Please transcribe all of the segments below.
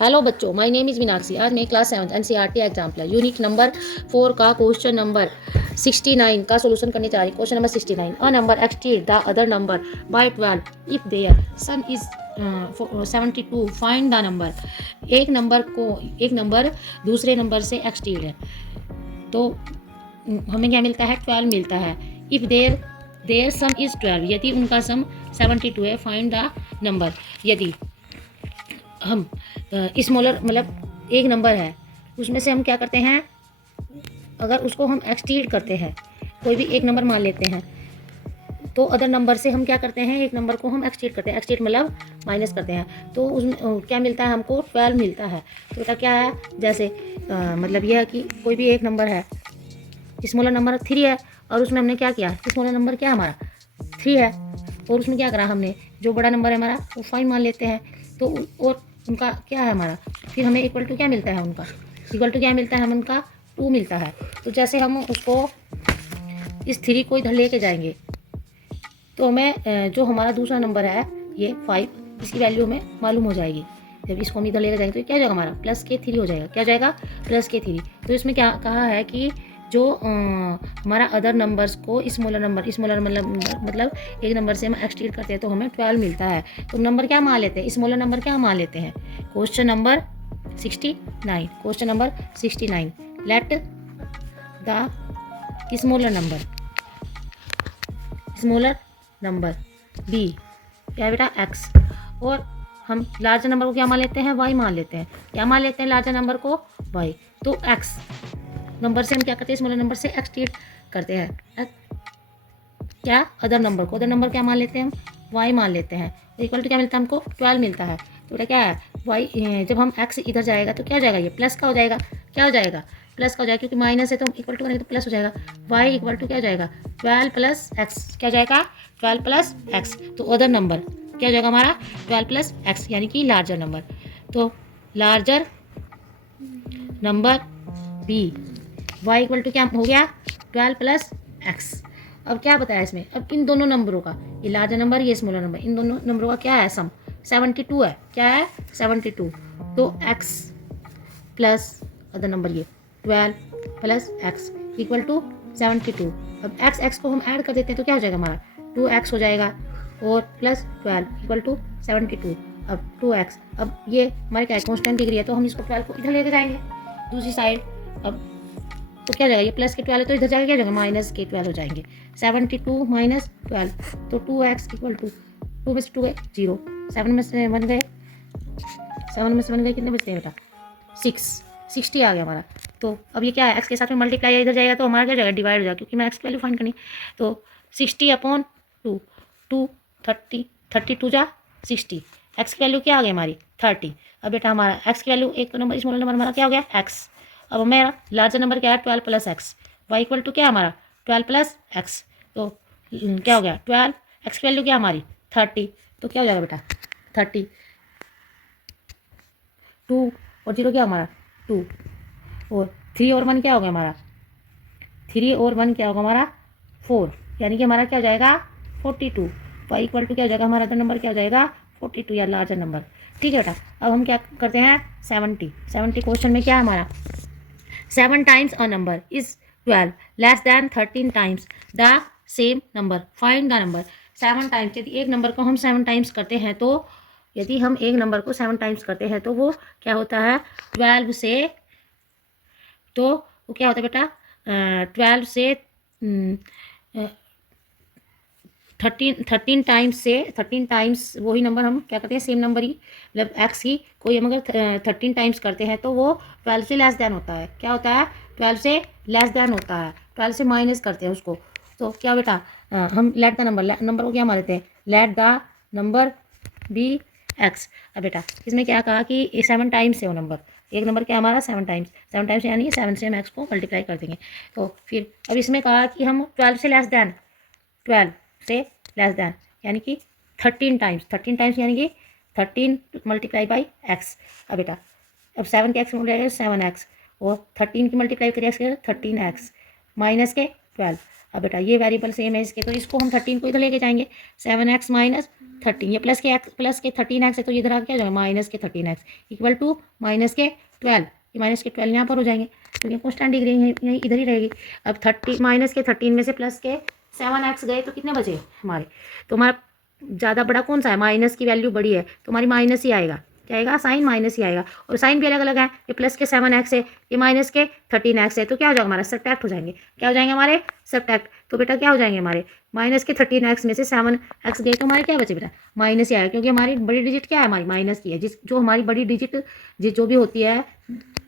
Hello बच्चों, my name is Meenakshi. आज मैं class 7 NCERT example unit number 4 का क्वेश्चन नंबर 69 का सोल्यूशन करने जा रही। Question number 69, a number exceed the other number by 12 if their sum is 72, find the number. एक नंबर दूसरे नंबर से एक्ससीड है तो हमें क्या मिलता है? 12 मिलता है। If there there sum is 12, यदि उनका सम 72 है, फाइंड द नंबर। यदि हम स्मॉलर मतलब एक नंबर है, उसमें से हम क्या करते हैं, अगर उसको हम एक्सटीड करते हैं, कोई भी एक नंबर मान लेते हैं, तो अदर नंबर से हम क्या करते हैं, एक नंबर को हम एक्सटीड करते हैं। एक्सटीड मतलब माइनस करते हैं, तो उसमें क्या मिलता है हमको? 12 मिलता है। तो बेटा क्या है, जैसे मतलब यह है कि कोई भी एक नंबर है, स्मॉलर नंबर 3 है, और उसमें हमने क्या किया, स्मॉलर नंबर क्या हमारा 3 है, और उसमें क्या करा हमने, जो बड़ा नंबर है हमारा वो 5 मान लेते हैं। तो और उनका क्या है हमारा, फिर हमें इक्वल टू क्या मिलता है, उनका इक्वल टू क्या मिलता है, हम उनका 2 मिलता है। तो जैसे हम उसको इस 3 को इधर लेके जाएंगे, तो हमें जो हमारा दूसरा नंबर है ये 5, इसकी वैल्यू हमें मालूम हो जाएगी। जब इसको हम इधर लेके जाएंगे तो क्या हो जाएगा हमारा, +3 हो जाएगा। क्या हो जाएगा? +3। तो इसमें क्या कहा है कि जो हमारा अदर नंबर्स को स्मॉलर मतलब एक नंबर से हम एक्सटीड करते हैं तो हमें 12 मिलता है। तो नंबर क्या मान लेते हैं, स्मॉलर नंबर क्या मान लेते हैं? Question number 69, question number 69, let the smaller number be, क्या है बेटा, एक्स। और हम लार्जर नंबर को क्या मान लेते हैं, वाई मान लेते हैं। क्या मान लेते हैं लार्जर नंबर को? वाई। तो एक्स नंबर से हम क्या करते हैं, स्मॉलर नंबर से एक्सटीड करते हैं क्या, अदर नंबर क्या मान लेते हैं हम, वाई मान लेते हैं। इक्वल टू क्या मिलता है हमको? 12 मिलता है। तो बेटा क्या है, वाई जब हम एक्स इधर जाएगा तो क्या हो जाएगा, ये प्लस का हो जाएगा। क्या हो जाएगा? प्लस का हो जाएगा, क्योंकि माइनस है तो इक्वल टू करेंगे तो प्लस हो जाएगा। वाई इक्वल टू क्या हो जाएगा, 12 प्लस एक्स। क्या हो जाएगा? 12 प्लस एक्स। तो अदर नंबर क्या हो जाएगा हमारा, 12 प्लस एक्स, यानी कि लार्जर नंबर। तो larger number be, y equal to क्या हो गया, 12 प्लस एक्स। अब क्या बताया इसमें, अब इन दोनों नंबरों का, ये लार्जर नंबर ये स्मॉलर नंबर, इन दोनों नंबरों का क्या है, सम 72 है। क्या है? 72। तो x प्लस अदर नंबर ये 12 प्लस एक्स इक्वल टू 72। अब x को हम ऐड कर देते हैं तो क्या हो जाएगा हमारा, 2x हो जाएगा, और प्लस 12 इक्वल टू 72। अब 2x, अब ये हमारे क्या है, कॉन्स्टेंट डिग्री है, तो हम इसको 12 को इधर लेके जाएंगे दूसरी साइड। अब तो क्या जाएगा, ये प्लस के 12 है तो इधर जाएगा, क्या जाएगा, माइनस के 12 हो जाएंगे। 72 माइनस 12, तो 2x इक्वल टू 2 में से 2 गए 0, 7 में से 1 गए, 7 में से 1 गए, कितने बचते हैं बेटा, 60 आ गया हमारा। तो अब ये क्या है, x के साथ में मल्टीप्लाई इधर जाएगा तो हमारा क्या जाएगा, डिवाइड हो जाएगा, क्योंकि मैं x की वैल्यू फाइंड करनी। तो 60/2, 32 जा 60, x की वैल्यू क्या आ गई हमारी 30। अब बेटा हमारा x की वैल्यू, एक तो नंबर स्मॉलर नंबर हमारा क्या हो गया, x। अब मेरा लार्जर नंबर क्या है, 12 plus x. Y equal to क्या हमारा, 12 प्लस एक्स। तो क्या हो गया, 12, एक्स की वैल्यू क्या हमारी 30। तो क्या हो जाएगा बेटा 30, 2 और 0 क्या हमारा 2, और 3 और 1 क्या हो गया हमारा, 3 और 1 क्या होगा हमारा 4, यानी कि हमारा क्या हो जाएगा 42। वाई इक्वल टू क्या हो जाएगा, हमारा अदर नंबर क्या हो जाएगा 42 या लार्जर नंबर। ठीक है बेटा। अब हम क्या करते हैं, 70 क्वेश्चन में क्या है हमारा, 7 times a number is 12 less than 13 times the same number, find the number। 7 times, यदि एक नंबर को हम 7 टाइम्स करते हैं तो, यदि हम एक नंबर को 7 टाइम्स करते हैं तो वो क्या होता है 12 से, तो वो क्या होता है बेटा 12 से 13 टाइम्स से, 13 टाइम्स वही नंबर हम क्या करते हैं, सेम नंबर ही मतलब एक्स ही कोई हम अगर 13 टाइम्स करते हैं तो वो 12 से लेस देन होता है। क्या होता है, 12 से लेस देन होता है, 12 से माइनस करते हैं उसको। तो क्या बेटा हम लेट द नंबर को क्या मान लेते हैं, let the number be x. अब बेटा इसमें क्या कहा कि 7 टाइम्स है वो नंबर, एक नंबर क्या हमारा 7 टाइम्स यानी 7 से हम एक्स को मल्टीप्लाई कर देंगे। तो फिर अब इसमें कहा कि हम 12 से लेस देन, 12 से लेस दैन यानी कि 13 टाइम्स, 13 टाइम्स यानी कि 13 मल्टीप्लाई बाई एक्स। अब बेटा अब 7 के एक्स मल्टीप्लाई 7x, और 13 की मल्टीप्लाई करिए एक्स 13x माइनस के 12। अब बेटा ये वेरिएबल सेम है इसके, तो इसको हम 13 को इधर लेके जाएंगे, 7x माइनस 13, ये प्लस के 13x है तो इधर आ क्या हो जाएगा माइनस के 13x इक्वल टू माइनस के 12, ये माइनस के 12 यहाँ पर हो जाएंगे, तो ये कॉन्स्टेंट डिग्री यहीं इधर ही रहेगी। अब 30 माइनस के 13 में से प्लस के 7x गए तो कितने बचे हमारे, तो हमारा ज़्यादा बड़ा कौन सा है, माइनस की वैल्यू बड़ी है तो हमारी माइनस ही आएगा, क्या आएगा साइन माइनस ही आएगा, और साइन भी अलग अलग है, ये प्लस के 7x है, ये माइनस के 13x है, तो क्या हो जाएगा हमारा सब्ट्रैक्ट हो जाएंगे, क्या हो जाएंगे हमारे सब्ट्रैक्ट, तो बेटा क्या हो जाएंगे हमारे माइनस के 13x में से 7x गए तो हमारे क्या बचे बेटा माइनस ही आएगा, क्योंकि हमारी बड़ी डिजिट क्या है हमारी माइनस की है, जो हमारी बड़ी डिजिट जो भी होती है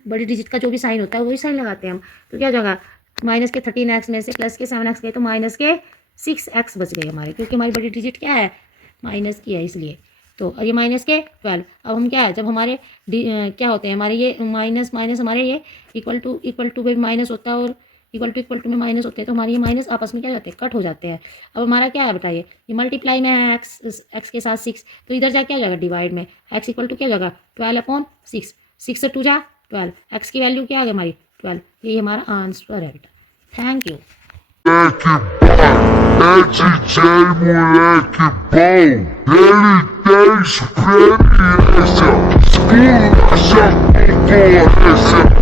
बड़ी डिजिट का जो भी साइन होता है वही साइन लगाते हैं हम, तो क्या हो जाएगा माइनस के 13x में से प्लस के 7x गए तो माइनस के 6x बच गए हमारे, क्योंकि हमारी बड़ी डिजिट क्या है माइनस की है इसलिए, तो ये माइनस के 12। अब हम क्या है जब हमारे क्या होते हैं हमारे ये माइनस माइनस हमारे ये इक्वल टू में माइनस होता है और इक्वल टू में माइनस होते हैं, तो हमारे ये माइनस आपस में क्या जाते हैं कट हो जाते हैं। अब हमारा क्या है बताइए ये मल्टीप्लाई में है एक्स के साथ 6, तो इधर जा क्या हो जाएगा डिवाइड में एक्स इक्वल टू क्या हो जाएगा 12/6, 6 से 2 जा 12, एक्स की वैल्यू क्या आ गई हमारी 12, ये हमारा आंसर है बेटा। Thank you. Moleque bom, ele tem experiência, esculacha concorrência.